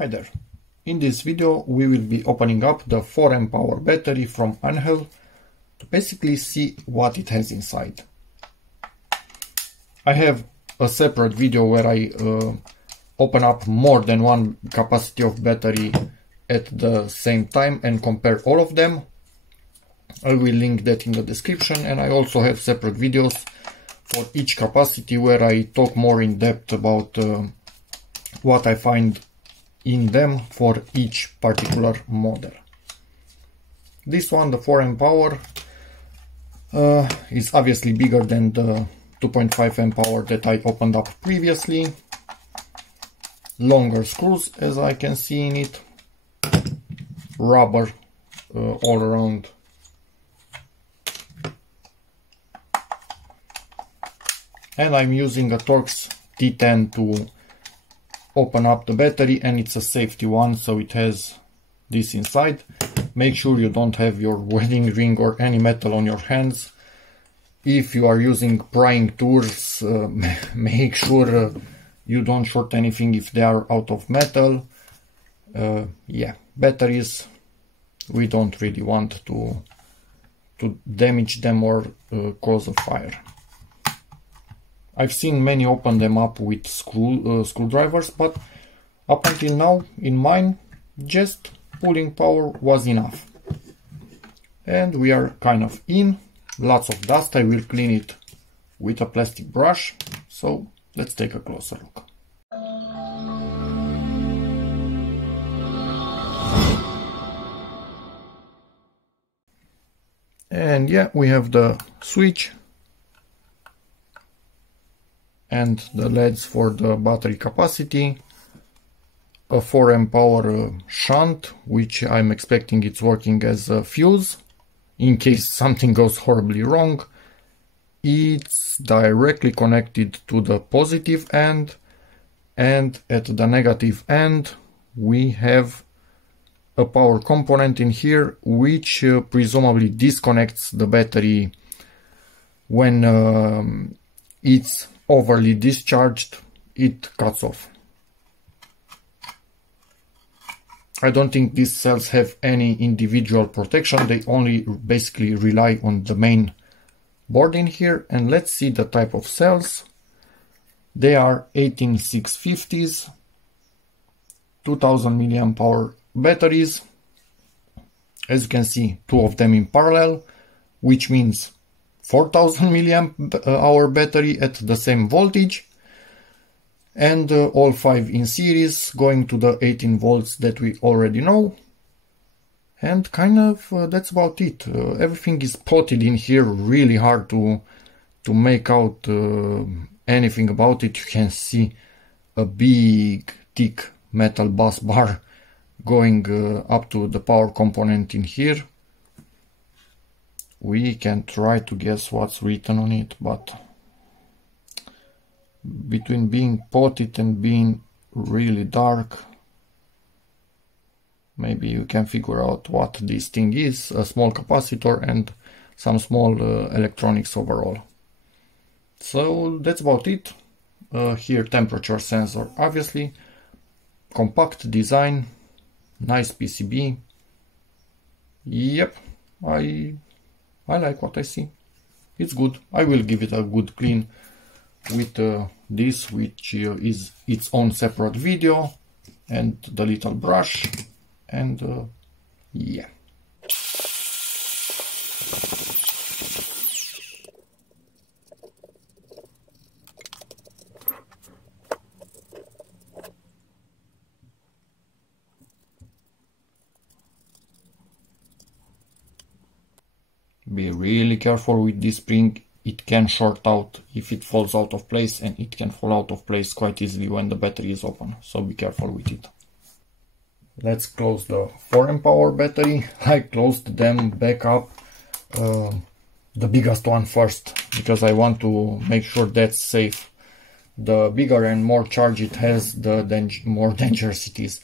Hi there. In this video we will be opening up the 4 Ah battery from Einhell to basically see what it has inside. I have a separate video where I open up more than one capacity of battery at the same time and compare all of them. I will link that in the description, and I also have separate videos for each capacity where I talk more in depth about what I find in them for each particular model. This one, the 4 Ah, is obviously bigger than the 2.5 Ah that I opened up previously. Longer screws, as I can see in it. Rubber all around. And I'm using a Torx T10 to open up the battery, and it's a safety one, so it has this inside. Make sure you don't have your wedding ring or any metal on your hands. If you are using prying tools, make sure you don't short anything if they are out of metal. Yeah, batteries, we don't really want to damage them or cause a fire. I've seen many open them up with screwdrivers, but up until now, in mine, just pulling power was enough. And we are kind of in. Lots of dust. I will clean it with a plastic brush. So let's take a closer look. And yeah, we have the switch and the LEDs for the battery capacity, a 4 Ah shunt, which I'm expecting it's working as a fuse in case something goes horribly wrong. It's directly connected to the positive end, and at the negative end we have a power component in here which presumably disconnects the battery when it's overly discharged. It cuts off. I don't think these cells have any individual protection. They only basically rely on the main board in here. And let's see the type of cells. They are 18650s, 2000 mAh batteries. As you can see, two of them in parallel, which means 4000 mAh battery at the same voltage, and all 5 in series going to the 18 volts that we already know. And kind of that's about it. Everything is potted in here, really hard to make out anything about it. You can see a big thick metal bus bar going up to the power component in here. We can try to guess what's written on it, but between being potted and being really dark, maybe you can figure out what this thing is: a small capacitor and some small electronics overall. So that's about it. Here, temperature sensor, obviously. Compact design, nice PCB. Yep, I like what I see. It's good. I will give it a good clean with this, which is its own separate video, and the little brush, and yeah. Be really careful with this spring. It can short out if it falls out of place, and it can fall out of place quite easily when the battery is open, so be careful with it. Let's close the 4 Ah battery. I closed them back up, the biggest one first, because I want to make sure that's safe. The bigger and more charge it has, the more dangerous it is.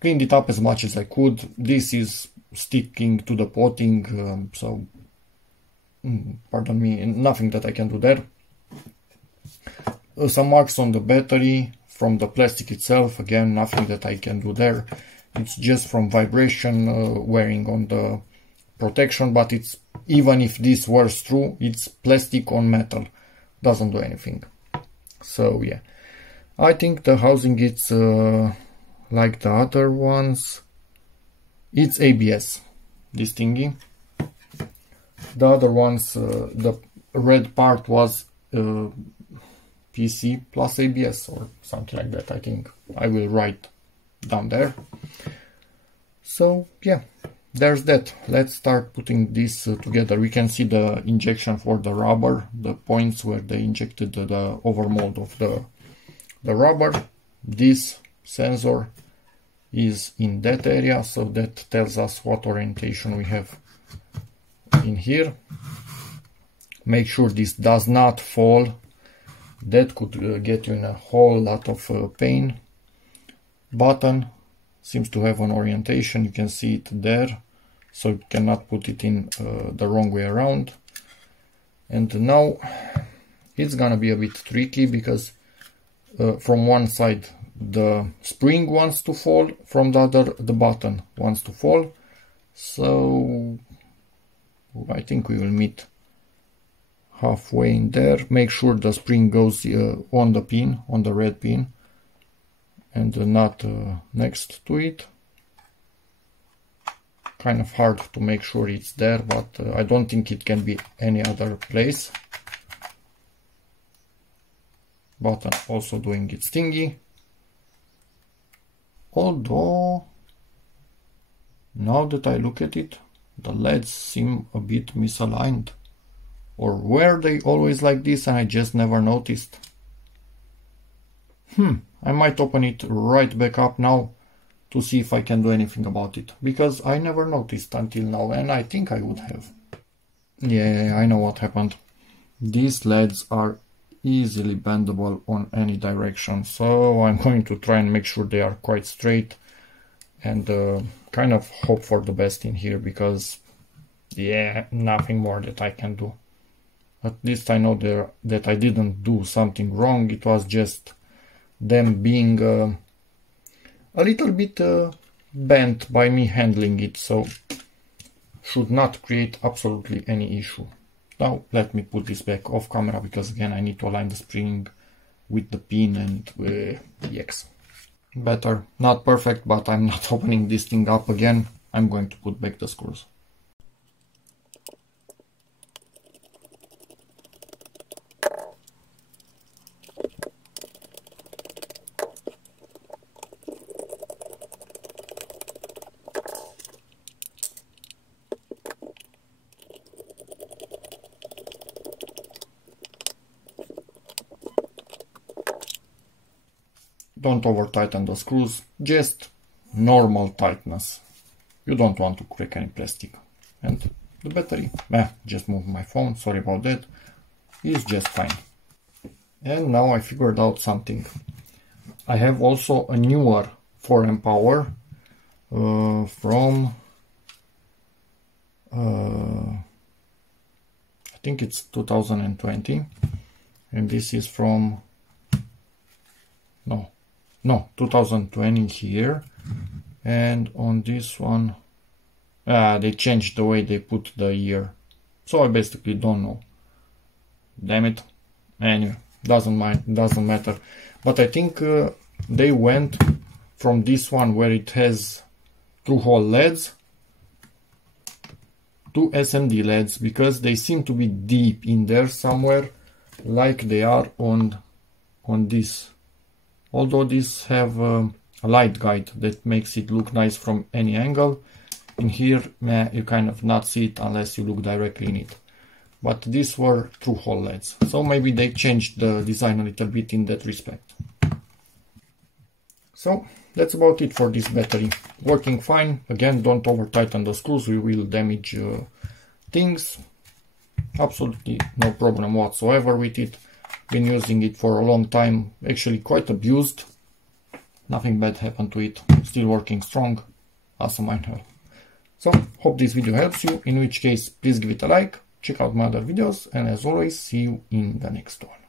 Cleaned it up as much as I could. This is sticking to the potting, so pardon me, nothing that I can do there. Some marks on the battery from the plastic itself. Again, nothing that I can do there. It's just from vibration wearing on the protection, but it's, even if this was true, it's plastic on metal, doesn't do anything. So yeah, I think the housing is like the other ones. It's ABS, this thingy. The other ones, the red part was PC plus ABS or something like that. I think I will write down there. So yeah, there's that. Let's start putting this together. We can see the injection for the rubber, the points where they injected the overmold of the rubber. This sensor is in that area, so that tells us what orientation we have in here. Make sure this does not fall. That could get you in a whole lot of pain. Button seems to have an orientation, you can see it there, so you cannot put it in the wrong way around. And now it's gonna be a bit tricky because from one side the spring wants to fall, from the other the button wants to fall. So I think we will meet halfway in there. Make sure the spring goes on the pin, on the red pin, and not next to it. Kind of hard to make sure it's there, but I don't think it can be any other place. Button also doing its thingy. Although, now that I look at it, the LEDs seem a bit misaligned. Or were they always like this and I just never noticed? I might open it right back up now to see if I can do anything about it, because I never noticed until now, and I think I would have. Yeah, I know what happened. These LEDs are easily bendable on any direction, so I'm going to try and make sure they are quite straight and kind of hope for the best in here, because yeah, nothing more that I can do. At least I know that I didn't do something wrong. It was just them being a little bit bent by me handling it, so should not create absolutely any issue. Now let me put this back off camera, because again I need to align the spring with the pin and yikes. Better, not perfect, but I'm not opening this thing up again. I'm going to put back the screws. Don't over tighten the screws, just normal tightness. You don't want to crack any plastic. And the battery, just moved my phone, sorry about that, is just fine. And now I figured out something. I have also a newer 4 amp hour from I think it's 2020, and this is from no 2020 here, and on this one they changed the way they put the year, so I basically don't know. Damn it. Anyway, doesn't matter. But I think they went from this one where it has through-hole LEDs to SMD LEDs, because they seem to be deep in there somewhere, like they are on this. Although these have a light guide that makes it look nice from any angle. In here, you kind of not see it unless you look directly in it. But these were through-hole LEDs, so maybe they changed the design a little bit in that respect. So that's about it for this battery. Working fine. Again, don't over tighten the screws, we will damage things. Absolutely no problem whatsoever with it. Been using it for a long time, actually quite abused. Nothing bad happened to it, still working strong. Awesome Einhell. So, hope this video helps you, in which case please give it a like, check out my other videos, and as always, see you in the next one.